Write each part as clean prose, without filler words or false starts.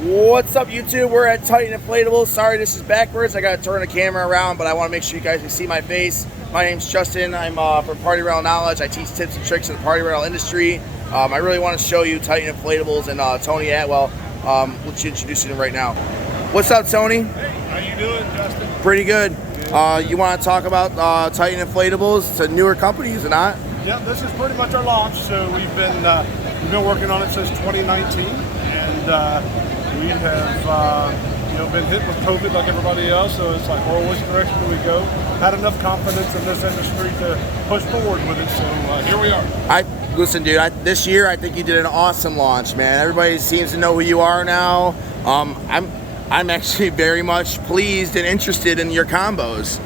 What's up, YouTube? We're at Titan Inflatables. Sorry, this is backwards. I gotta turn the camera around, but I want to make sure you guys can see my face. My name's Justin. I'm from Party Rental Knowledge. I teach tips and tricks in the party rental industry. I really want to show you Titan Inflatables and Tony Atwell. Let's introduce him right now. What's up, Tony? Hey, how you doing, Justin? Pretty good. You want to talk about Titan Inflatables? It's a newer company, is it not? Yeah, this is pretty much our launch. So we've been working on it since 2019, and we have been hit with COVID like everybody else. So it's like, well, which direction do we go? Had enough confidence in this industry to push forward with it. So here we are. Listen, dude. This year, I think you did an awesome launch, man. Everybody seems to know who you are now. I'm actually very much pleased and interested in your combos.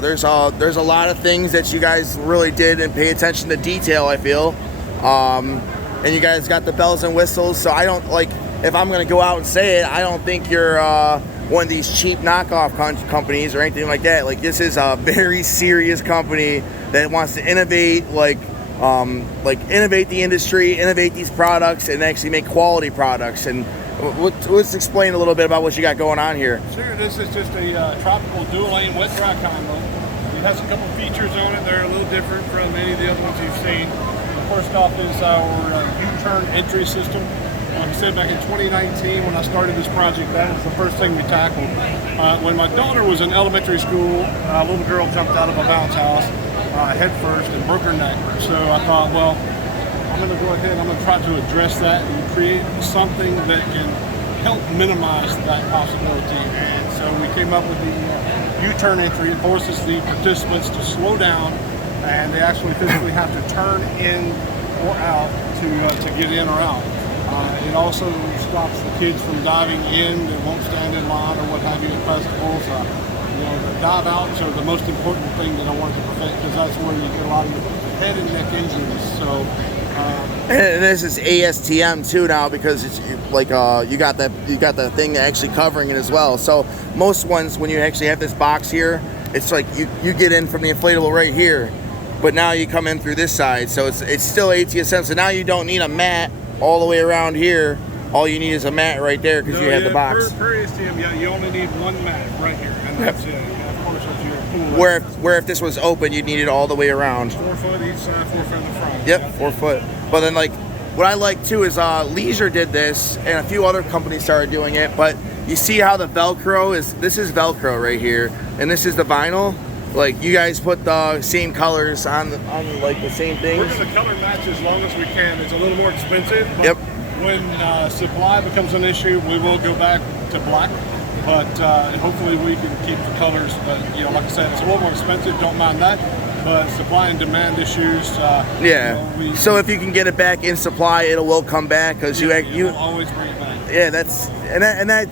There's a lot of things that you guys really did and pay attention to detail, I feel. And you guys got the bells and whistles. So I don't like. If I'm going to go out and say it, I don't think you're one of these cheap knockoff companies or anything like that. Like, this is a very serious company that wants to innovate, innovate the industry, innovate these products, and actually make quality products. And let's explain a little bit about what you got going on here. Sure, this is just a tropical dual-lane wet-dry combo. It has a couple features on it that are a little different from any of the other ones you've seen. First off is our U-turn entry system. Like I said, back in 2019 when I started this project, that was the first thing we tackled. When my daughter was in elementary school, a little girl jumped out of a bounce house head first and broke her neck. So I thought, well, I'm going to go ahead and I'm going to try to address that and create something that can help minimize that possibility. And so we came up with the U-turn entry. It forces the participants to slow down, and they actually physically have to turn in or out to get in or out. It also stops the kids from diving in. They won't stand in line or what have you at festivals. The dive outs are the most important thing that I wanted to prevent, because that's where you get a lot of head and neck injuries. So, and this is ASTM too now, because it's like you got the thing actually covering it as well. So most ones, when you actually have this box here, it's like you get in from the inflatable right here, but now you come in through this side. So it's still ATSM. So now you don't need a mat all the way around here. All you need is a mat right there, because you have the box. Per ASTM, you only need one mat right here, and that's it. Of course, if you're cool. Where if this was open, you'd need it all the way around. 4 foot each side, 4 foot in the front. Yep, 4 foot. But then, like, what I like too is Leisure did this, and a few other companies started doing it. But you see how the Velcro is? This is Velcro right here, and this is the vinyl. Like, you guys put the same colors on like the same things. We're going to color match as long as we can. It's a little more expensive. But yep. When supply becomes an issue, we will go back to black. But hopefully we can keep the colors. But like I said, it's a little more expensive. Don't mind that. But supply and demand issues. So if you can get it back in supply, it will come back, because you will always bring it back. Yeah, that's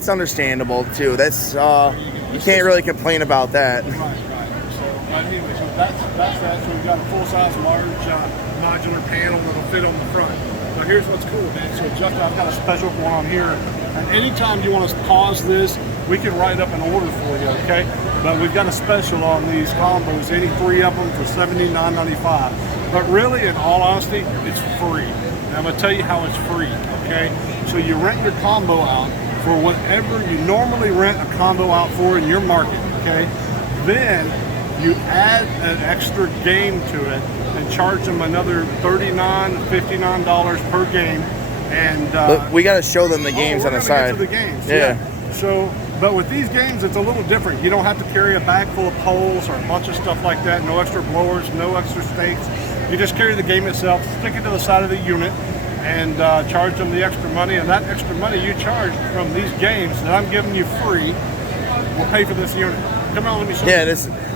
understandable too. That's you can't really complain about that. Right. Anyway, so that's that. So we've got a full-size, large modular panel that'll fit on the front. Now here's what's cool, man. So Justin, I've got a special one on here. And anytime you want to pause this, we can write up an order for you, okay? But we've got a special on these combos, any 3 of them for $79.95. But really, in all honesty, it's free. And I'm going to tell you how it's free, okay? So you rent your combo out for whatever you normally rent a combo out for in your market, okay? Then you add an extra game to it and charge them another $39, $59 per game. And look, we got to show them the games on the side. Get to the games. Yeah. So, but with these games, it's a little different. You don't have to carry a bag full of poles or a bunch of stuff like that. No extra blowers, no extra stakes. You just carry the game itself, stick it to the side of the unit, and charge them the extra money. And that extra money you charge from these games that I'm giving you free will pay for this unit. Come on, let me show you. Yeah,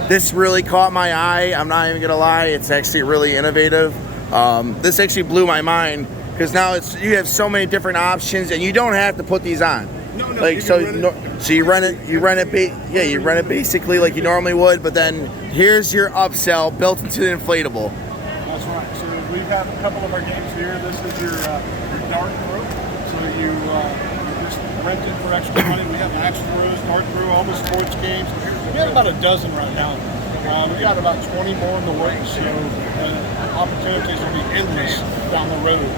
this really caught my eye. I'm not even gonna lie. It's actually really innovative. This actually blew my mind, because now you have so many different options, and you don't have to put these on. No. Like, so you run it basically like you normally would. But then here's your upsell built into the inflatable. That's right. So we have a couple of our games here. This is your dart throw. So you just rent it for extra money. We have axe throws, dart throw, all the sports games. We have about a dozen right now. We got about 20 more in the works, so opportunities will be endless down the road.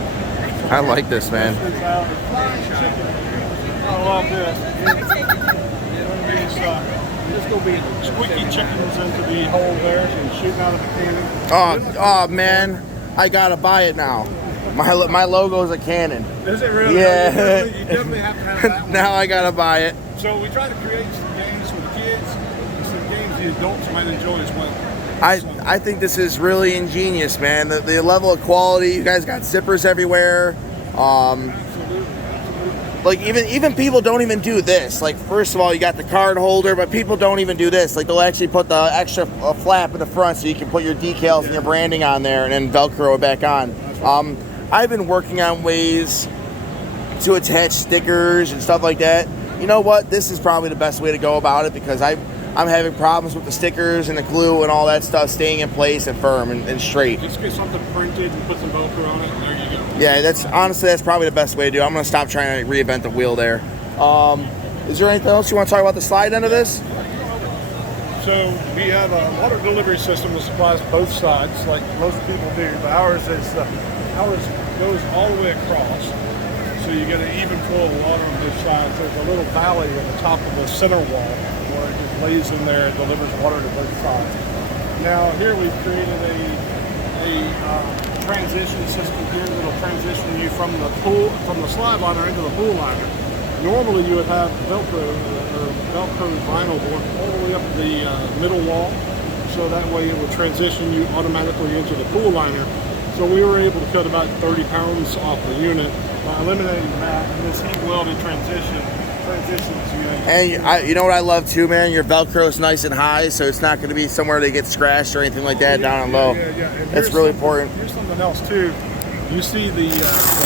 I like this, man. I love this. It's going to be squeaky chickens into the hole there and shooting out of the cannon. Oh man, I gotta buy it now. My logo is a cannon. Is it really? Yeah. You definitely have to have that one. Now I gotta buy it. So we try to create some games for the kids and some games the adults might enjoy as well. I think this is really ingenious, man. The level of quality. You guys got zippers everywhere. Absolutely. Like even people don't even do this. Like first of all, you got the card holder, but people don't even do this. Like they'll actually put the extra flap in the front so you can put your decals and your branding on there, and then Velcro it back on. I've been working on ways to attach stickers and stuff like that. You know what? This is probably the best way to go about it because I'm having problems with the stickers and the glue and all that stuff staying in place and firm and straight. Just get something printed and put some Velcro on it, and there you go. Yeah, that's probably the best way to do it. I'm going to stop trying to reinvent the wheel there. Is there anything else you want to talk about the slide end of this? So we have a water delivery system that supplies both sides, like most people do. But ours goes all the way across, so you get an even flow of water on both sides. There's a little valley at the top of the center wall where it just lays in there and delivers water to both sides. Now here we've created a transition system here that'll transition you from the slide liner into the pool liner. Normally you would have Velcro vinyl going all the way up the middle wall, so that way it would transition you automatically into the pool liner. So we were able to cut about 30 pounds off the unit by eliminating that, and this heat welded transitions you. And you know what I love too, man? Your Velcro is nice and high, so it's not going to be somewhere they get scratched or anything like that down and low. And that's really important. Here's something else too. You see the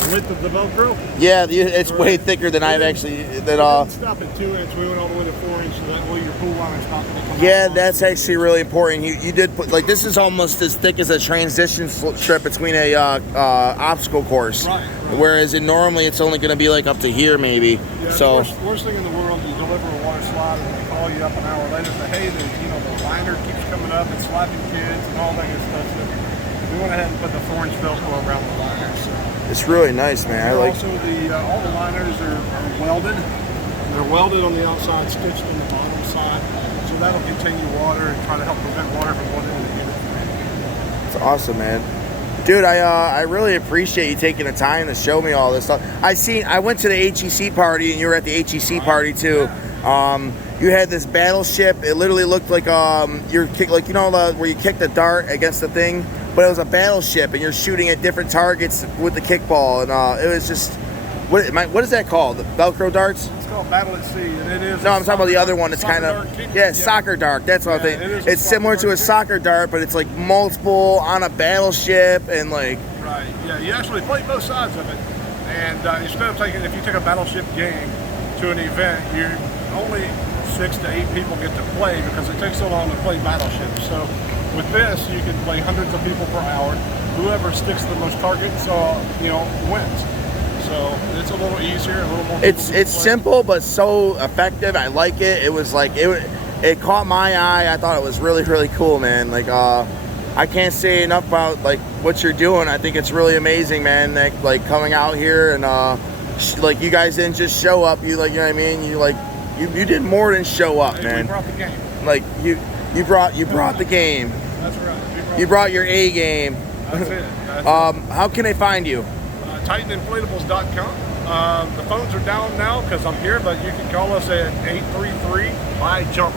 width of the Velcro? Yeah, it's way thicker than I've actually. We didn't stop at 2 inch. We went all the way to 4 inch, so that way your pool liner's not going to come out. Yeah, that's actually really important. You did put, like, this is almost as thick as a transition strip between a obstacle course. Right. Whereas normally it's only going to be like up to here maybe. Yeah, so the worst thing in the world is deliver a water slide and they call you up an hour later and say, hey, the liner keeps coming up and slapping kids and all that good stuff. So we went ahead and put the 4 inch Velcro around the liner. So. It's really nice, man. Also, all the liners are welded. They're welded on the outside, stitched on the bottom side. So that'll contain your water and try to help prevent water from going into the unit. It's awesome, man. Dude, I really appreciate you taking the time to show me all this stuff. I went to the HEC party, and you were at the HEC party too. You had this battleship. It literally looked like where you kick the dart against the thing, but it was a battleship, and you're shooting at different targets with the kickball, and it was just what is that called? The Velcro darts? It's called Battle at Sea, and it is. No, I'm talking about the other one. It's kind of soccer dart. That's what I'm thinking. It's similar to a soccer dart, but it's like multiple on a battleship and like. Right. Yeah, you actually play both sides of it, and instead of if you take a battleship game to an event, you only 6 to 8 people get to play because it takes so long to play battleships. So with this, you can play hundreds of people per hour. Whoever sticks the most targets, wins. So it's a little easier, a little more. It's simple but so effective. I like it. It was like it caught my eye. I thought it was really, really cool, man. Like I can't say enough about like what you're doing. I think it's really amazing, man. Like coming out here and like you guys didn't just show up. You like, you know what I mean? You did more than show up, man. We brought the game. Like you brought the game. That's right. You brought your A game. That's it. How can they find you? TitanInflatables.com. The phones are down now because I'm here, but you can call us at 833-BUY-JUMP.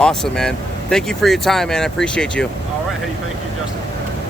Awesome, man. Thank you for your time, man. I appreciate you. All right. Hey, thank you.